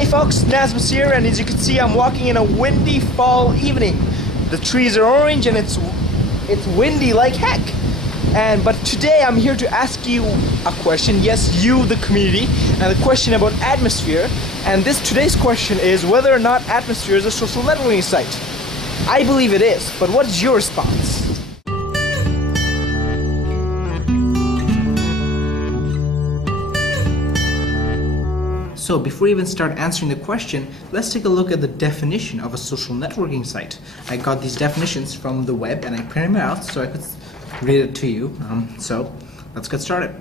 Hey folks, Atmosphir, and as you can see, I'm walking in a windy fall evening. The trees are orange and it's windy like heck. But today I'm here to ask you a question. Yes, you, the community, and the question about Atmosphir. And today's question is whether or not Atmosphir is a social networking site. I believe it is, but what is your response? So before we even start answering the question, let's take a look at the definition of a social networking site. I got these definitions from the web and I printed them out so I could read it to you. So let's get started.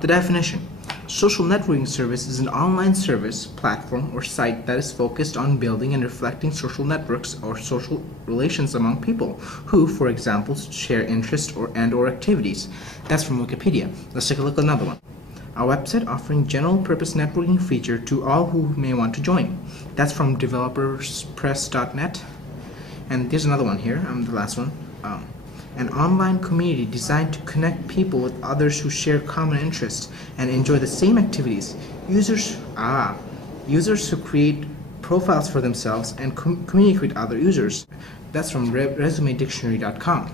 The definition. Social networking service is an online service, platform, or site that is focused on building and reflecting social networks or social relations among people who, for example, share interests or activities. That's from Wikipedia. Let's take a look at another one. A website offering general-purpose networking feature to all who may want to join. That's from developerspress.net. And there's another one here, the last one. An online community designed to connect people with others who share common interests and enjoy the same activities. Users who create profiles for themselves and communicate with other users. That's from resumedictionary.com.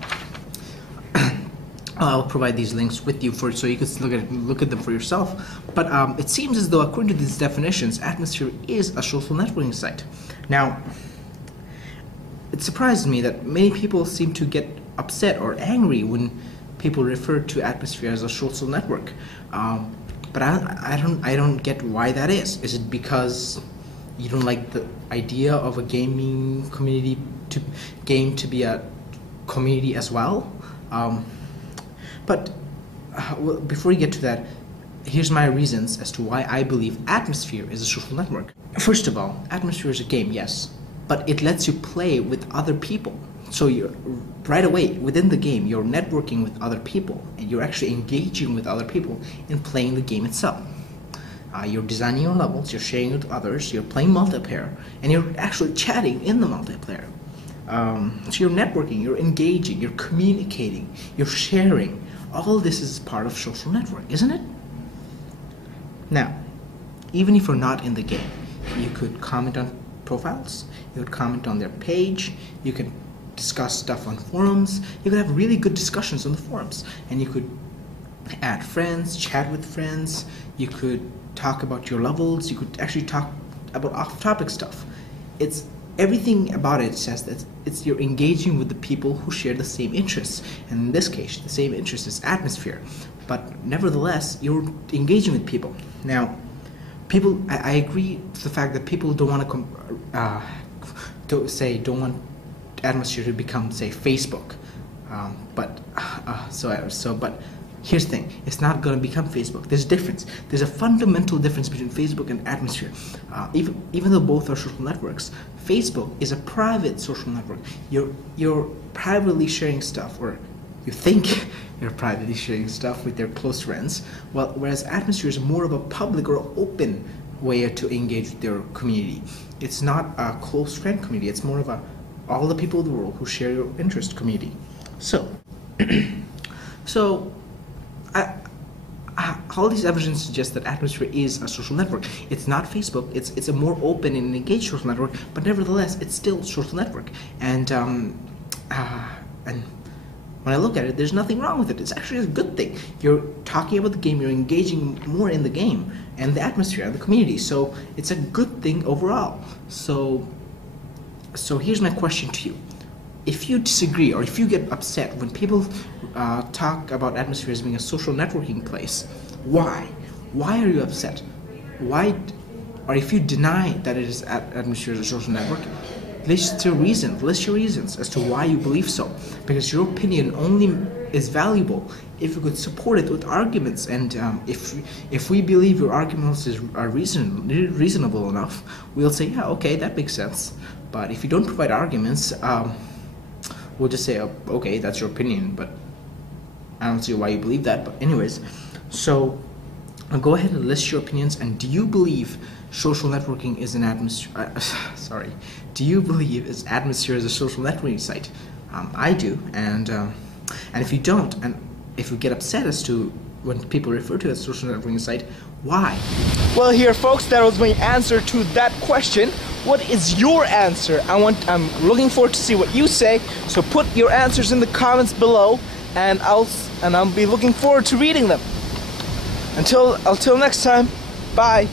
I'll provide these links with you so you can look at them for yourself. But it seems as though, according to these definitions, Atmosphir is a social networking site. Now, it surprised me that many people seem to get upset or angry when people refer to Atmosphir as a social network. But I don't get why that is. Is it because you don't like the idea of a gaming community to be a community as well? But before we get to that, here's my reasons as to why I believe Atmosphir is a social network. First of all, Atmosphir is a game, yes, but it lets you play with other people. So right away, within the game, you're networking with other people, and you're actually engaging with other people in playing the game itself. You're designing your levels, you're sharing with others, you're playing multiplayer, and you're actually chatting in the multiplayer. So you're networking, you're engaging, you're communicating, you're sharing. All this is part of social network, isn't it? Now, even if you're not in the game, you could comment on profiles, you could comment on their page, you could discuss stuff on forums, you could have really good discussions on the forums, and you could add friends, chat with friends, you could talk about your levels, you could actually talk about off-topic stuff. Everything about it says that you're engaging with the people who share the same interests. And in this case, the same interest is Atmosphir. But nevertheless, you're engaging with people. Now, I agree with the fact that people don't want don't want Atmosphir to become, say, Facebook. But here's the thing, it's not going to become Facebook. There's a difference. There's a fundamental difference between Facebook and Atmosphir. Even though both are social networks, Facebook is a private social network. You're privately sharing stuff, or you think you're privately sharing stuff with their close friends, whereas Atmosphir is more of a public or open way to engage with their community. It's not a close friend community, it's more of all the people in the world who share your interest community. So, all these evidence suggests that Atmosphir is a social network. It's not Facebook. It's a more open and engaged social network, but nevertheless, it's still a social network. And when I look at it, there's nothing wrong with it. It's actually a good thing. You're talking about the game. You're engaging more in the game and the atmosphere and the community. So it's a good thing overall. So here's my question to you. If you disagree or if you get upset when people talk about Atmosphir as being a social networking place, why? Why are you upset? Or if you deny that it is Atmosphir as a social network, list your reasons as to why you believe so. Because your opinion only is valuable if you could support it with arguments. And if we believe your arguments are reasonable enough, we'll say, yeah, okay, that makes sense. But if you don't provide arguments, we'll just say, oh, okay, that's your opinion, but I don't see why you believe that. But anyways, so go ahead and list your opinions. And do you believe social networking is an Atmosphir? Do you believe Atmosphir is a social networking site? I do, and if you don't, and if you get upset as to when people refer to it as a social networking site, Why? Well, here, folks, that was my answer to that question. What is your answer? I'm looking forward to see what you say. So put your answers in the comments below, and I'll be looking forward to reading them. Until next time, bye.